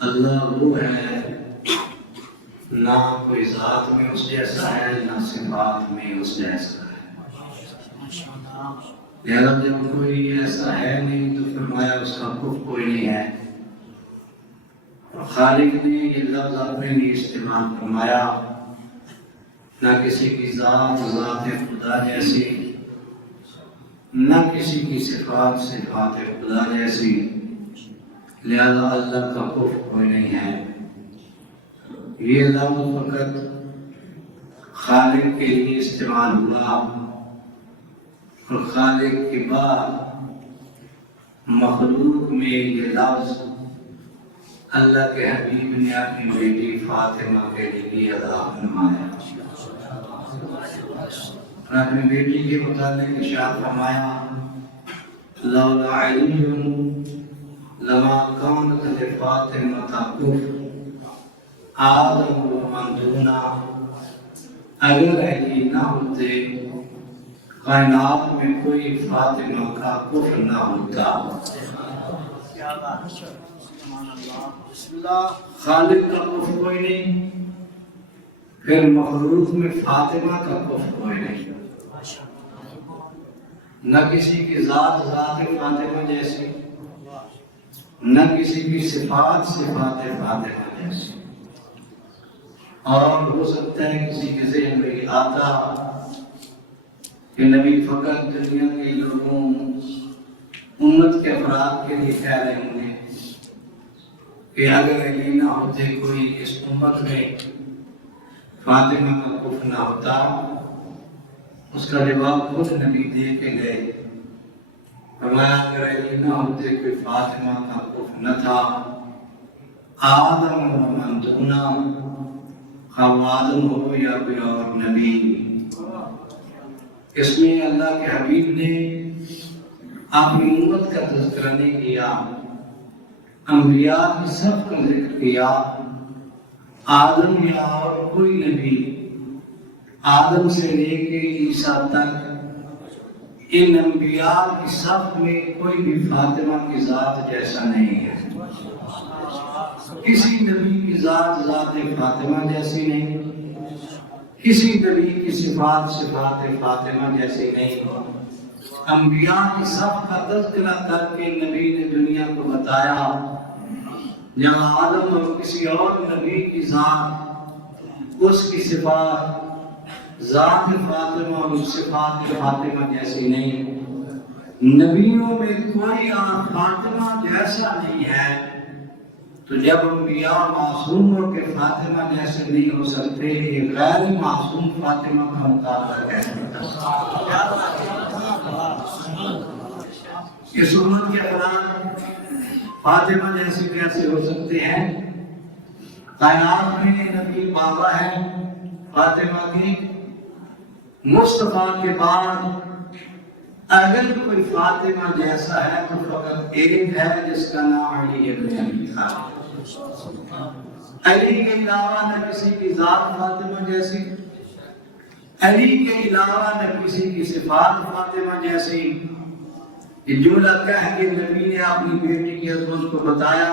اللہ وہ ہے، نہ کوئی ذات میں اس جیسا ہے نہ صفات میں اس جیسا ہے۔ لہذا جب کوئی ایسا ہے نہیں تو فرمایا اس کا کفر کوئی نہیں ہے۔ خالق نے یہ لفظ اپنے لیے استعمال فرمایا، نہ کسی کی ذات خدا جیسی، نہ کسی کی صفات خدا جیسی، لہذا اللہ کا کفر کوئی نہیں ہے۔ یہ لفظ فقط خالق کے لیے استعمال ہوا، اور خالق کے بعد مخلوق میں یہ لفظ اللہ کے حبیب نے اپنی بیٹی فاطمہ کے لیے ادا فرمایا۔ اپنی بیٹی کے متعلق ارشاد فرمایا، لولا علی لما كانت لفاطمة كفر آدم ومن دونہ، اگر علی نہ ہوتے کائنات میں کوئی فاطمہ کا کفر نہ ہوتا۔ خالق کا کفر کوئی نہیں، پھر مخلوق میں فاطمہ کا کفر کوئی نہیں، نہ کسی کی ذات فاطمہ جیسی، نہ کسی کی صفات فاطمہ جیسی۔ اور ہو سکتا ہے کسی کے ذہن میں یہ آتا کہ نبی فقط دنیا کے لوگوں امت کے افراد کے لیے کہہ رہے ہوں گے کہ اگر علی نہ ہوتے کوئی اس امت میں فاطمہ کا کفر نہ ہوتا۔ اس کا جواب خود نبی دے کے گئے، فرمایا اگر علی نہ ہوتے کوئی فاطمہ کا کفر نہ تھا، آدم و من دونہ، خواہ آدم ہو یا کوئی اور نبی۔ اس میں اللہ کے حبیب نے اپنی امت کا تذکرہ نہیں کیا، انبیاء کی سب کا ذکر کیا۔ آدم یا اور کوئی نبی، آدم سے لے کے عیسیٰ تک، ان انبیاء کی سب میں کوئی بھی فاطمہ کی ذات جیسا نہیں ہے۔ کسی نبی کی ذات فاطمہ جیسی نہیں، کسی نبی کی صفات فاطمہ جیسی نہیں۔ انبیاء کی سب کا تذکرہ کر کے نبی نے دنیا کو بتایا، جہاں آدم اور کسی اور نبی کی ذات، اس کی صفات ذات فاطمہ اور صفات فاطمہ جیسی نہیں۔ نبیوں میں کوئی اور فاطمہ جیسا نہیں ہے، تو جب انبیاء معصوم ہو کے فاطمہ جیسے نہیں ہو سکتے، یہ غیر معصوم فاطمہ کا مقابلہ کیسے ہوگا؟ اس امت کے افراد فاطمہ جیسے کیسے ہو سکتے ہیں؟ کائنات میں نبی بابا ہے فاطمہ کی، مصطفیٰ کے بعد اگر کوئی فاطمہ جیسا ہے تو فقط ایک ہے، جس کا نام علی ابن ابی طالب۔ علی کے علاوہ نہ کسی کی ذات فاطمہ جیسی، علی کے علاوہ نہ کسی کی صفات فاطمہ جیسی۔ یہ جملہ کہہ کے نبی نے اپنی بیٹی کی عظمت کو بتایا،